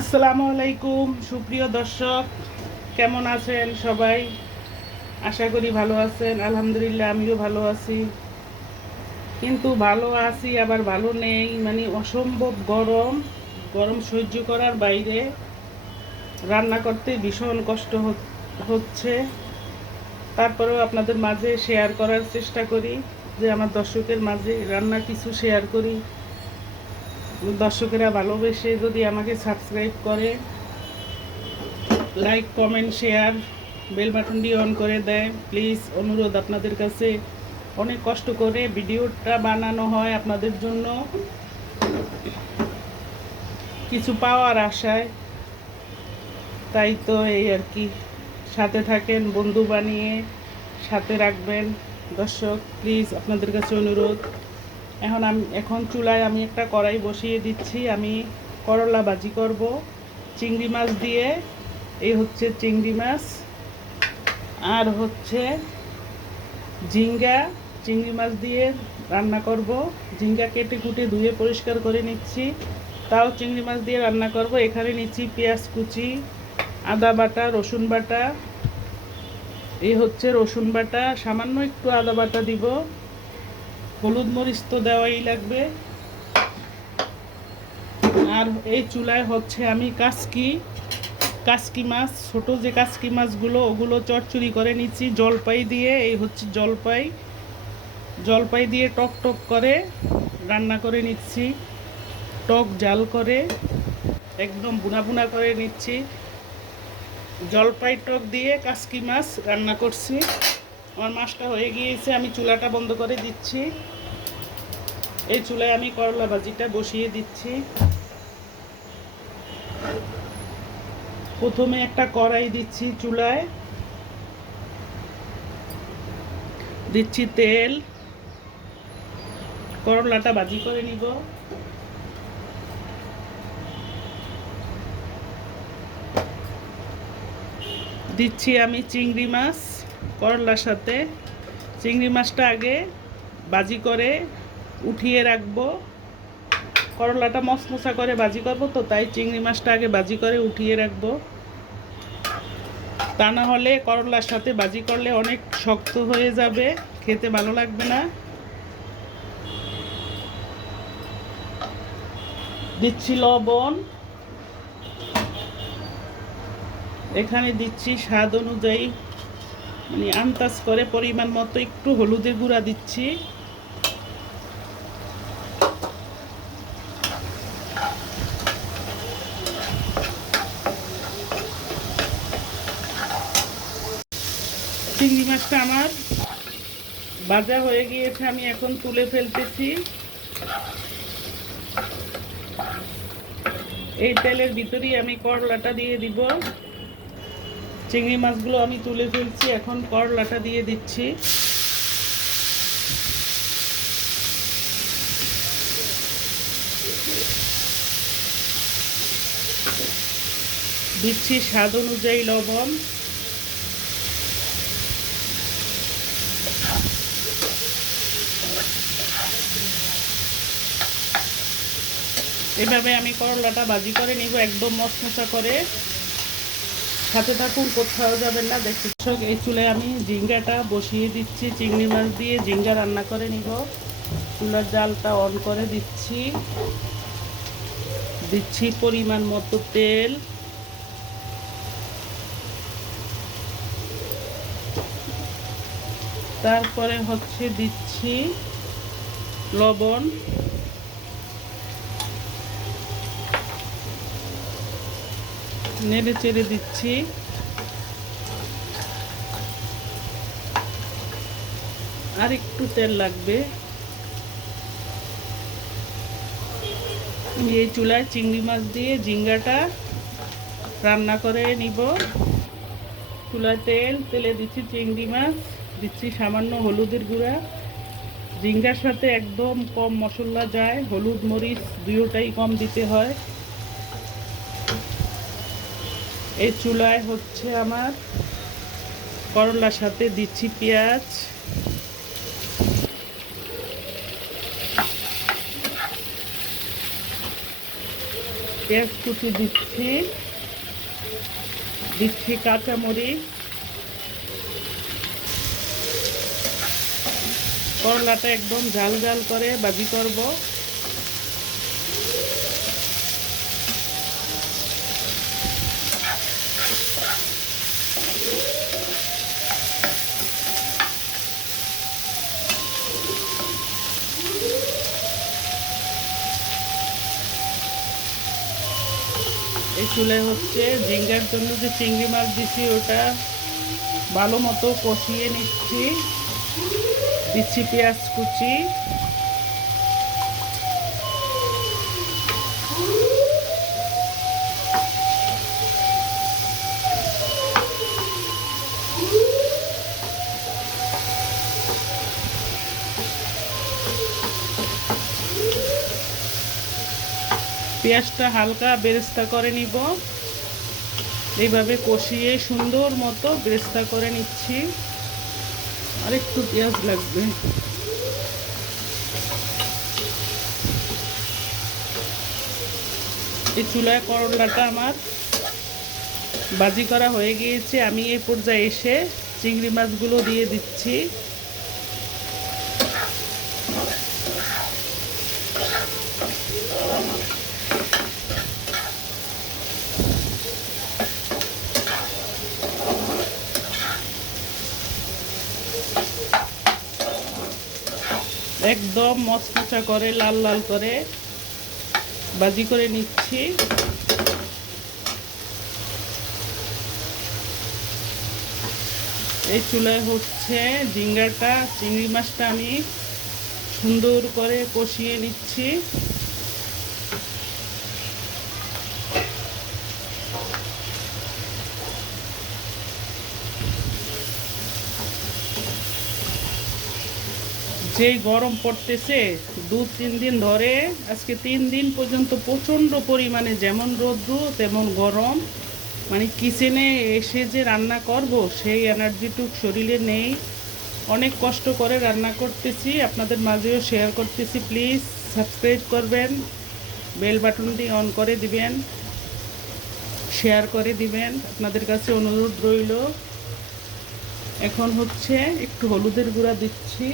আসসালামু আলাইকুম সুপ্রিয় দর্শক, কেমন আছেন সবাই? আশা করি ভালো আছেন। আলহামদুলিল্লাহ আমিও ভালো আছি, কিন্তু ভালো আছি আবার ভালো নেই। মানে অসম্ভব গরম, গরম সহ্য করার বাইরে। রান্না করতে ভীষণ কষ্ট হচ্ছে। তারপরেও আপনাদের মাঝে শেয়ার করার চেষ্টা করি, যে আমার দর্শকের মাঝে রান্না কিছু শেয়ার করি। দর্শকেরা ভালোবেসে যদি আমাকে সাবস্ক্রাইব করে, লাইক কমেন্ট শেয়ার বেল বাটনটি অন করে দেয়, প্লিজ অনুরোধ আপনাদের কাছে। অনেক কষ্ট করে ভিডিওটা বানানো হয় আপনাদের জন্য, কিছু পাওয়ার আশায়। তাই তো এই আর কি, সাথে থাকেন, বন্ধু বানিয়ে সাথে রাখবেন। দর্শক প্লিজ আপনাদের কাছে অনুরোধ। এখন চুলায় আমি একটা কড়াই বসিয়ে দিচ্ছি। আমি করলা ভাজি করব চিংড়ি মাছ দিয়ে। এই হচ্ছে চিংড়ি মাছ, আর হচ্ছে ঝিঙ্গা। চিংড়ি মাছ দিয়ে রান্না করব। ঝিঙ্গা কেটে কুটে ধুয়ে পরিষ্কার করে নিচ্ছি, তাও চিংড়ি মাছ দিয়ে রান্না করব। এখানে নিচ্ছি পেঁয়াজ কুচি, আদা বাটা, রসুন বাটা। এই হচ্ছে রসুন বাটা, সামান্য একটু আদা বাটা দিব। হলুদ মরিচ তো দেওয়াই লাগবে। আর এই চুলায় হচ্ছে আমি কাসকি মাছ, ছোট যে কাসকি মাছগুলো, ওগুলো চচ্চড়ি করে নিচ্ছি জলপাই দিয়ে। এই হচ্ছে জলপাই দিয়ে টক টক করে রান্না করে নিচ্ছি, টক জাল করে একদম বুনা বুনা করে নিচ্ছি। জলপাই টক দিয়ে কাসকি মাছ রান্না করছি। আমার মাছটা হয়ে গিয়েছে, আমি চুলাটা বন্ধ করে দিচ্ছি। এই চুলায় আমি করলা ভাজিটা বসিয়ে দিচ্ছি। প্রথমে একটা কড়াই দিচ্ছি চুলায়, দিচ্ছি তেল। করলাটা ভাজি করে নিব। দিচ্ছি আমি চিংড়ি মাছ করলার সাথে। চিংড়ি মাছটা আগে ভাজি করে উঠিয়ে রাখবো। করলাটা মশমশা করে ভাজি করবো, তো তাই চিংড়ি মাছটা আগে ভাজি করে উঠিয়ে রাখবো। তা না হলে করলার সাথে ভাজি করলে অনেক শক্ত হয়ে যাবে, খেতে ভালো লাগবে না। দিচ্ছি লবণ, এখানে দিচ্ছি স্বাদ অনুযায়ী, মানে আন্দাজ করে পরিমাণ মতো একটু হলুদের গুঁড়া দিচ্ছি। চিংড়ি মাছটা আমার ভাজা হয়ে গিয়েছে, আমি এখন তুলে ফেলতেছি। এই তেলের ভিতরেই আমি করলাটা দিয়ে দিব। চিংড়ি মাছগুলো আমি তুলে ফেলছি, এখন করলাটা দিয়ে দিচ্ছি। দিচ্ছি স্বাদ অনুযায়ী লবণ। এভাবে আমি করলাটা ভাজি করে নিব একদম মশমশা করে। সাথে থাকুন, কোথাও যাবেন না। দেখতে এই চুলায় আমি ঝিঙ্গাটা বসিয়ে দিচ্ছি। চিংড়ি মাছ দিয়ে ঝিঙ্গা রান্না করে নিব। চুলার জালটা অন করে দিচ্ছি পরিমাণ মতো তেল। তারপরে হচ্ছে দিচ্ছি লবণ, নেড়ে চেড়ে দিচ্ছি। আর একটু তেল লাগবে। এই চুলায় চিংড়ি মাছ দিয়ে ঝিঙ্গাটা রান্না করে নিব। চুলায় তেলে দিচ্ছি চিংড়ি মাছ, দিচ্ছি সামান্য হলুদের গুঁড়া। ঝিঙ্গার সাথে একদম কম মশলা যায়, হলুদ মরিচ দুটোটাই কম দিতে হয়। এই চুলায় হচ্ছে আমার করলার সাথে দিচ্ছি পেঁয়াজ। পেঁয়াজ কুচি দিচ্ছি, দিচ্ছি কাঁচামরিচ। করলাটা একদম ঝাল ঝাল করে ভাজি করব। এই চুলায় হচ্ছে ঝিঙ্গার জন্য যে চিংড়ি মাছ দিছি ওটা ভালো মতো কষিয়ে নিচ্ছি, দিচ্ছি পেঁয়াজ কুচি, পেঁয়াজটা হালকা বেরেস্তা করে নিব। এইভাবে কষিয়ে সুন্দর মতো বেরেস্তা করে নিচ্ছি। আর একটু পেঁয়াজ লাগবে। এই চুলায় করলাটা আমার ভাজি করা হয়ে গিয়েছে। আমি এই পর্যায়ে এসে চিংড়ি মাছগুলো দিয়ে দিচ্ছি। একদম মচমচা করে লাল লাল করে ভাজি করে নিচ্ছি। এই চুলায় হচ্ছে ঝিঙ্গাটা চিংড়ি মাছটা আমি সুন্দর করে কষিয়ে নিচ্ছি। যেই গরম পড়তেছে 2-3 দিন ধরে, আজকে 3 দিন পর্যন্ত প্রচণ্ড পরিমাণে যেমন রৌদ্র তেমন গরম। মানে কিচেনে এসে যে রান্না করব সেই এনার্জিটুক শরীরে নেই। অনেক কষ্ট করে রান্না করতেছি, আপনাদের মাঝেও শেয়ার করতেছি। প্লিজ সাবস্ক্রাইব করবেন, বেল বাটনটি অন করে দিবেন, শেয়ার করে দিবেন, আপনাদের কাছে অনুরোধ রইল। এখন হচ্ছে একটু হলুদের গুঁড়া দিচ্ছি,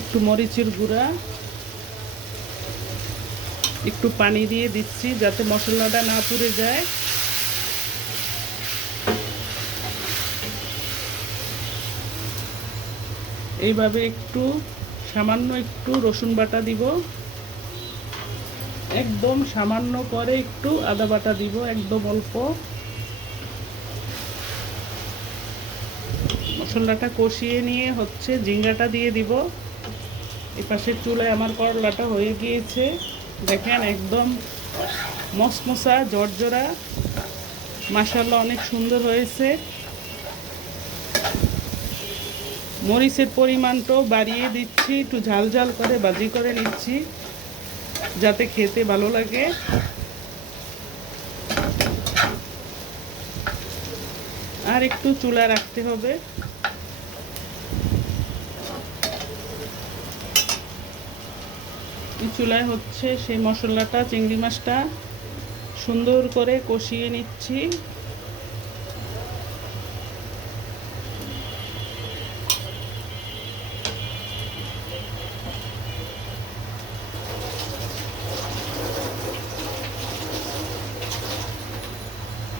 একটু মরিচের গুঁড়া, একটু পানি দিয়ে দিচ্ছি যাতে মশলাটা না পুড়ে যায়। এইভাবে একটু সামান্য একটু রসুন বাটা দিব, একদম সামান্য করে একটু আদা বাটা দিব, একদম অল্প। মশলাটা কষিয়ে নিয়ে হচ্ছে ঝিঙ্গাটা দিয়ে দিব। এই পাশের চুলায় আমার করলাটা হয়ে গিয়েছে, দেখেন একদম মসমসা জর্জরা, মাশাআল্লাহ অনেক সুন্দর হয়েছে। মরিচের পরিমাণটাও বাড়িয়ে দিচ্ছি, একটু ঝাল ঝাল করে ভাজি করে নিচ্ছি যাতে খেতে ভালো লাগে। আর একটু চুলা রাখতে হবে। চুলায় হচ্ছে সেই মশলাটা চিংড়ি মাছটা সুন্দর করে কষিয়ে নিচ্ছি।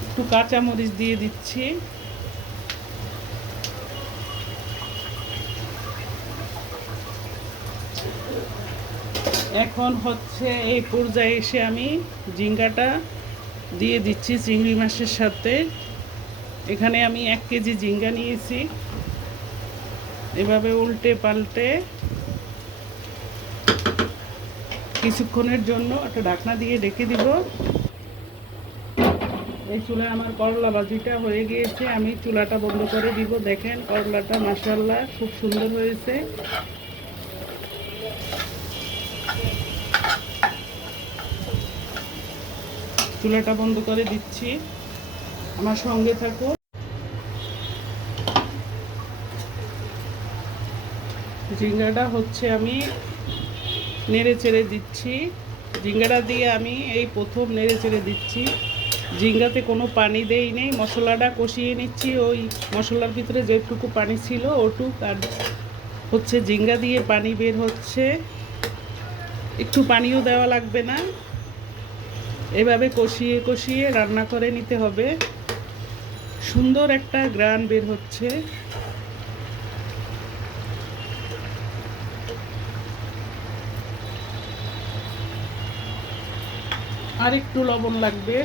একটু কাঁচামরিচ দিয়ে দিচ্ছি। এখন হচ্ছে এই পর্যায়ে এসে আমি ঝিঙ্গাটা দিয়ে দিচ্ছি চিংড়ি মাছের সাথে। এখানে আমি 1 কেজি ঝিঙ্গা নিয়েছি। এভাবে উল্টে পাল্টে কিছুক্ষণের জন্য একটা ঢাকনা দিয়ে ঢেকে দিব। এই চুলায় আমার করলা ভাজিটা হয়ে গিয়েছে, আমি চুলাটা বন্ধ করে দিব। দেখেন করলাটা মাশাআল্লাহ খুব সুন্দর হয়েছে। চুলাটা বন্ধ করে দিচ্ছি, আমার সঙ্গে থাকো। ঝিঙ্গাটা হচ্ছে আমি নেড়ে চেড়ে দিচ্ছি। ঝিঙ্গাটা দিয়ে আমি এই প্রথম নেড়ে চেড়ে দিচ্ছি। ঝিঙ্গাতে কোনো পানি দেই নেই, মশলাটা কষিয়ে নিচ্ছি। ওই মশলার ভিতরে যেটুকু পানি ছিল ওটুক, আর হচ্ছে ঝিঙ্গা দিয়ে পানি বের হচ্ছে, একটু পানিও দেওয়া লাগবে না। এভাবে কষিয়ে কষিয়ে রান্না করে নিতে হবে। সুন্দর একটা গ্রান বের হচ্ছে। আর একটু লবণ লাগবে।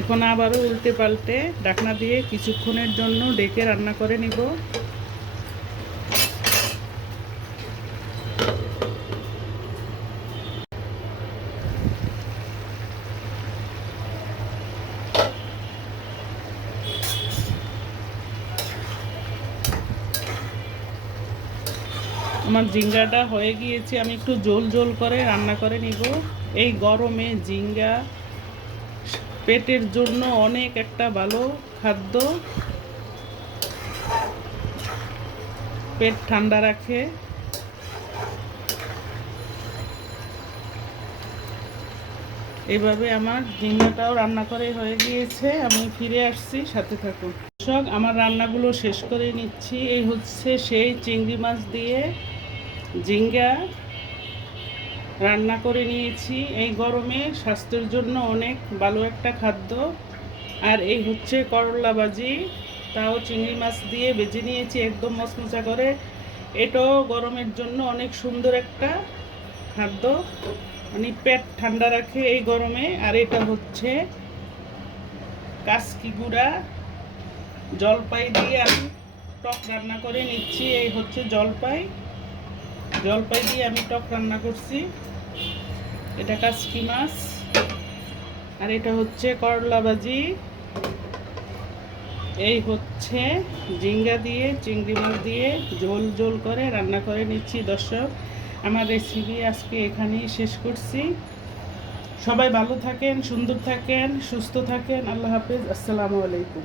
এখন আবারও উল্টে পাল্টে ঢাকনা দিয়ে কিছুক্ষণের জন্য ডেকে রান্না করে নিব। আমার ঝিঙ্গাটা হয়ে গিয়েছে, আমি একটু ঝোল ঝোল করে রান্না করে নিব। এই গরমে ঝিঙ্গা পেটের জন্য অনেক একটা ভালো খাদ্য, পেট ঠান্ডা রাখে। এইভাবে আমার ঝিঙ্গাটাও রান্না করে হয়ে গিয়েছে, আমি ফিরে আসছি, সাথে থাকুন। দর্শক, আমার রান্নাগুলো শেষ করে নিচ্ছি। এই হচ্ছে সেই চিংড়ি মাছ দিয়ে ঝিঙ্গা রান্না করে নিয়েছি। এই গরমে স্বাস্থ্যের জন্য অনেক ভালো একটা খাদ্য। আর এই হচ্ছে করলা ভাজি, তাও চিংড়ি মাছ দিয়ে ভেজে নিয়েছি একদম মচমচা করে। এটাও গরমের জন্য অনেক সুন্দর একটা খাদ্য, মানে পেট ঠান্ডা রাখে এই গরমে। আর এটা হচ্ছে কাসকি গুঁড়া জলপাই দিয়ে আমি টক রান্না করে নিচ্ছি। এই হচ্ছে জলপাই, জলপাই দিয়ে আমি টক রান্না করছি। এটা কাসকি মাছ। আর এটা হচ্ছে করলা ভাজি। এই হচ্ছে ঝিঙ্গা দিয়ে চিংড়ি মাছ দিয়ে ঝোল ঝোল করে রান্না করে নিচ্ছি। দর্শক, আমার রেসিপি আজকে এখানেই শেষ করছি। সবাই ভালো থাকেন, সুন্দর থাকেন, সুস্থ থাকেন। আল্লাহ হাফেজ। আসসালামু আলাইকুম।